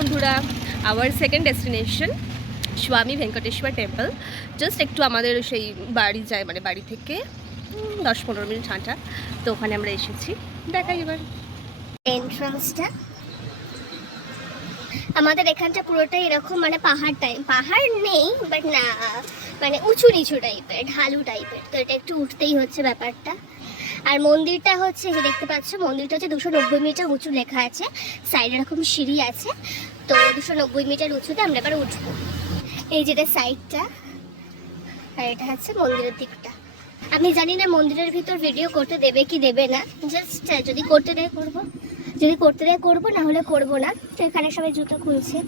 বন্ধুরা, our second destination স্বামী Venkateswara temple. Just একটু আমাদের সেই বাড়ি যায়, মানে বাড়ি থেকে 10-15 মিনিট হাঁটা। তো ওখানে আমরা এসেছি, দেখাই এবার এন্ট্রান্সটা। আমাদের এখানটা পুরোটাই এরকম, মানে পাহাড় নেই, বাট না মানে উঁচু নিচু টাইপের, ঢালু টাইপের। তো এটা একটু উঠতেই হচ্ছে ব্যাপারটা। আর মন্দিরটা হচ্ছে, যে দেখতে পাচ্ছ, মন্দিরটা হচ্ছে 290 মিটার উঁচু লেখা আছে, সাইডে এরকম সিঁড়ি আছে। তো 290 মিটার উঁচুতে আমরা এবার উঠবো। এই যেটা সাইডটা, আর এটা হচ্ছে মন্দিরের দিকটা। আমি জানি না মন্দিরের ভিতর ভিডিও করতে দেবে কি দেবে না, জাস্ট যদি করতে দেয় করবো, যদি করতে দেয় করবো, না হলে করবো না। তো এখানে সবাই জুতো খুলছে,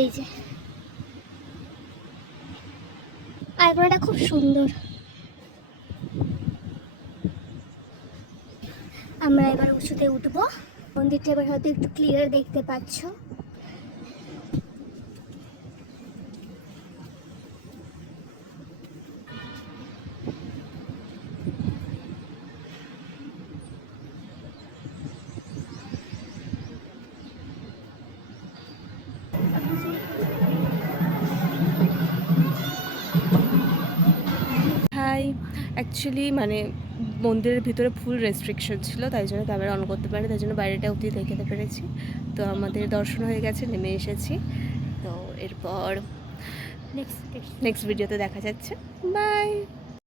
এই যে আলপনাটা খুব সুন্দর। আমরা এবার উঁচুতে উঠবো। মন্দিরটা এবার হয়তো একটু ক্লিয়ার দেখতে পাচ্ছ। হাই। অ্যাকচুয়ালি মানে মন্দিরের ভিতরে ফুল রেস্ট্রিকশন ছিল, তাই জন্য ক্যামেরা অন করতে পারি, তাই জন্য বাইরেটা অবধি দেখাতে পেরেছি। তো আমাদের দর্শন হয়ে গেছে, নেমে এসেছি। তো এরপর নেক্সট ভিডিওতে দেখা যাচ্ছে। বাই।